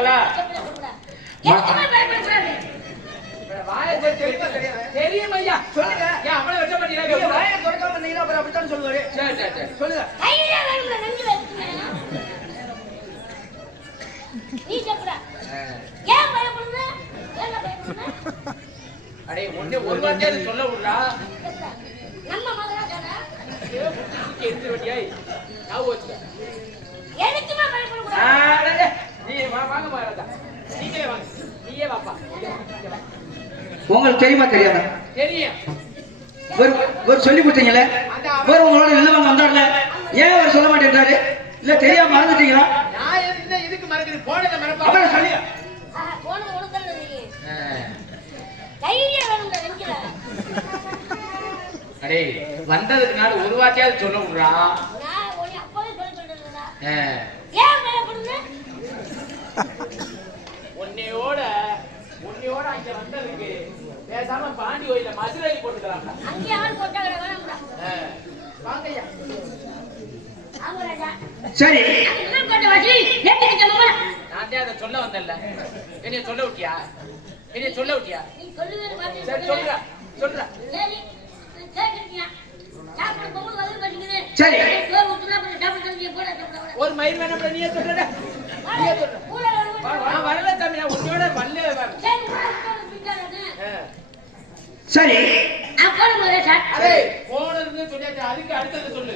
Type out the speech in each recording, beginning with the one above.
பண்றாளா ஐயா. சொல்லுங்க. அவ்வளவு வெச்ச மாட்டீங்க வாயை திறக்காம இருந்தீங்கன்னா அப்புறம் சொல்லுவாரு. அடே ஒண்ணே ஒரு வார்த்தையாவது சொல்ல விடுறா. உங்களுக்கு தெரியுமா தெரியாதா? தெரியும் ஒரு ஒரு சொல்லி கொடுத்தீங்களே ஒரு உங்களோட இல்லவங்க வந்தார்ல? ஏன் அவர் சொல்ல மாட்டேன்றாரு? இல்ல தெரியாம மறந்துட்டீங்களா? நான் எதுக்கு இதுக்கு மறக்குது போனத மறப்பா அப்புறம் சொல்லி அடே வந்ததுக்குனால ஒரு வார்த்தையாவது சொல்ல விடுறா. ஏன் பயப்படுற உன்னையோட உன்னையோட அங்க வந்ததுக்கு பேசாம பாண்டி கோயில மதுரை போட்டுக்கலாம்டா. அங்கே ஆள் போட்டாங்க. வாங்கய்யா. சரி. நான் அதை சொல்ல வந்தேன்ல. என்னைய சொல்ல விட்டியா? என்னைய சொல்ல விட்டியா? சரி சொல்றா சொல்றா. சரி ஒரு மயில் வேணாம்ல நீயே சொல்றடா. நீயே சொல்ற. சரி. போனதுன்னு சொல்லியாச்சு. அதுக்கு அடுத்தது சொல்லு.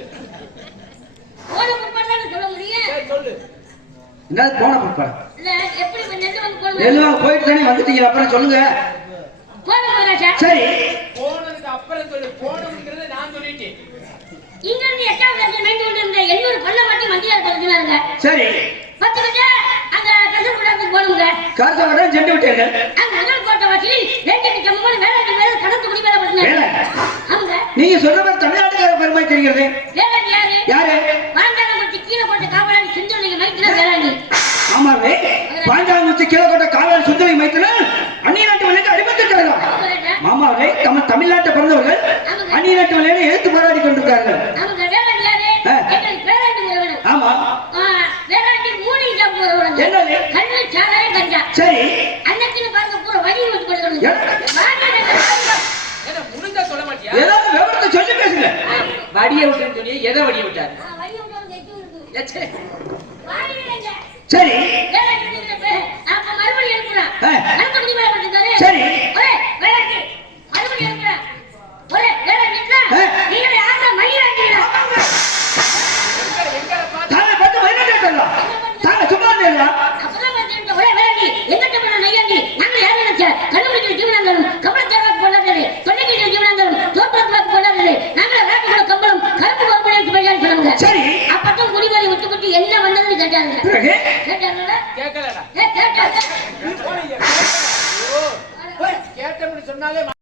என்னது போன பிற்பாடு இல்ல எப்படி இப்ப நெல்லு வந்து போன எல்லாம் போயிட்டு தானே வந்துட்டீங்க அப்புறம் சொல்லுங்க. சார் சரி. போனதுக்கு அப்புறம் சொல்லு. போனதுங்கிறத நான் சொல்லிட்டேன். இங்க இருந்து எட்டாவது வருஷம் நைட்டு கொண்டு இருந்த எண்ணூறு பல்ல மாட்டி மந்தியார் படுத்தினாருங்க சரி. பத்து அந்த கசர் கூடாதுக்கு போகணுங்க கருத்த விட சென்று விட்டீர்கள் குடி படுத்தினாரு. வேலை. அவங்க நீங்க சொல்ற மாதிரி தமிழ்நாட்டுக்கார பெருமை தெரிகிறது. வேளாண் யாரு? கீழே போட்ட காவலாளி சிந்தனைக்கு மைத்துல ஆமாவே பாஞ்சாங்குச்சி கிலோகோட்ட காவல் சுந்தரி மைத்துல அந்நிய நாட்டு விளையாட்டு அடிபட்டிருக்கிறார்கள் மாமாவே நம்ம தமிழ்நாட்டை பிறந்தவர்கள் அந்நிய நாட்டு விளையாட்டு எதிர்த்து போராடி கொண்டிருக்கிறார்கள். அவங்க யாரு? ஆமா. இடம் உறவினர் என்னது? கஞ்சா. சரி. ஏதாவது விவரத்தை சொல்லி பேசுங்க. வடிய விட்டுன்னு சொல்லி எதை வடிய விட்டாரு? சரி. வேளாண்மை பிறகு? கேட்கலடா. கேட்டோம்னு சொன்னாலே